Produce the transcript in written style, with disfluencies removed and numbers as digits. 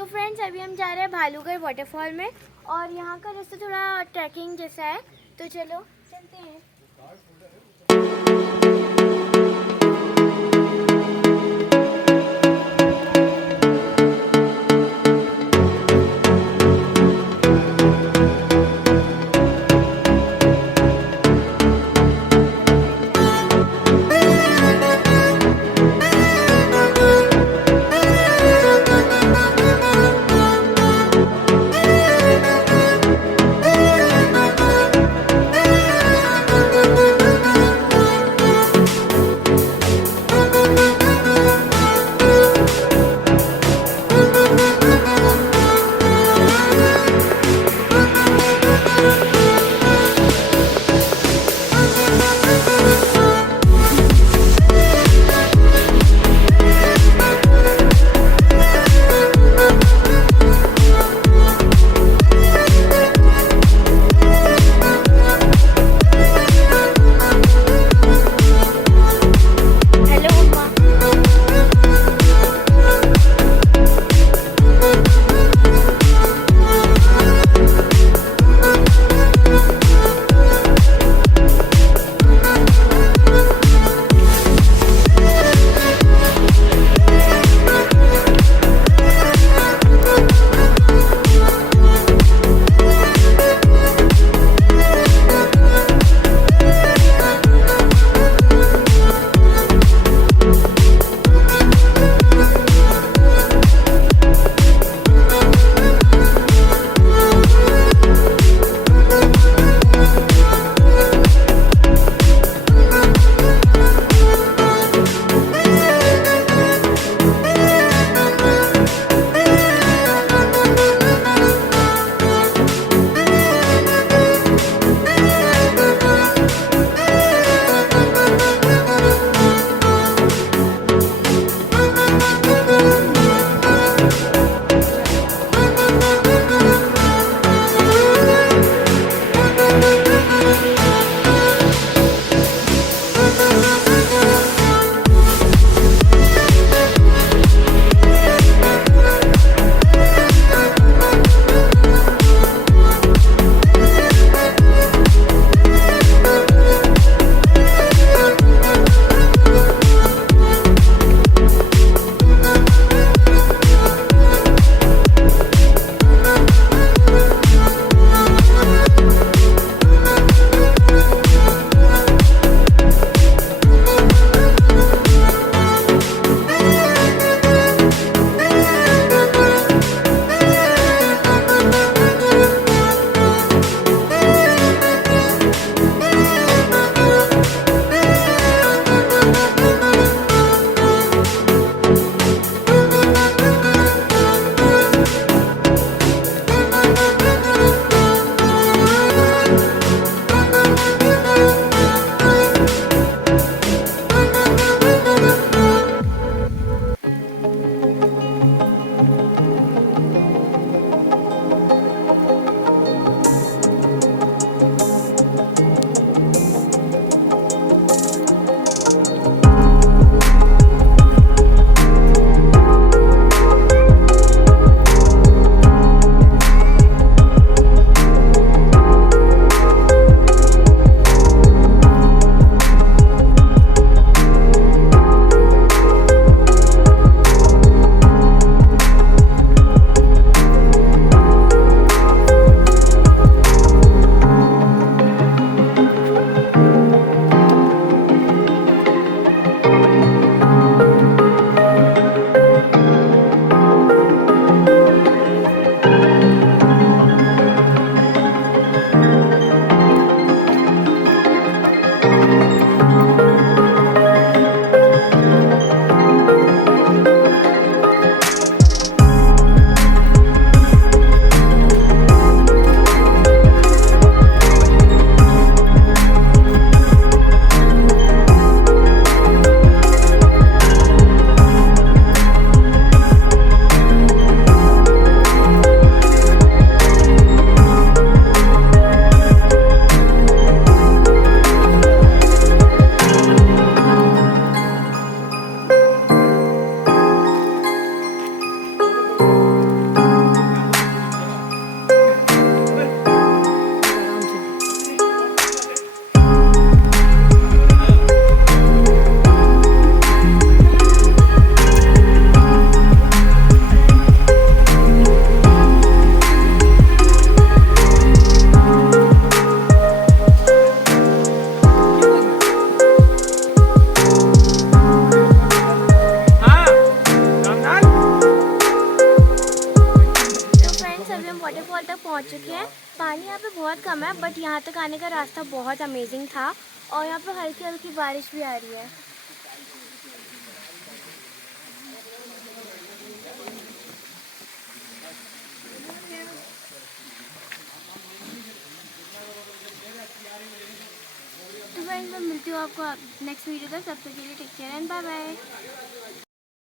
तो फ्रेंड्स अभी हम जा रहे हैं भालूगढ़ वाटरफॉल में और यहाँ का रास्ता थोड़ा ट्रैकिंग जैसा है, तो चलो चलते हैं। पहुंच चुके हैं। पानी यहाँ पे बहुत कम है, बट यहाँ तक आने का रास्ता बहुत अमेजिंग था और यहाँ पे हल्की हल्की बारिश भी आ रही है। तो फ्रेंड्स, मैं मिलती हूँ आपको नेक्स्ट वीडियो तक। तब तक के लिए take care and bye bye.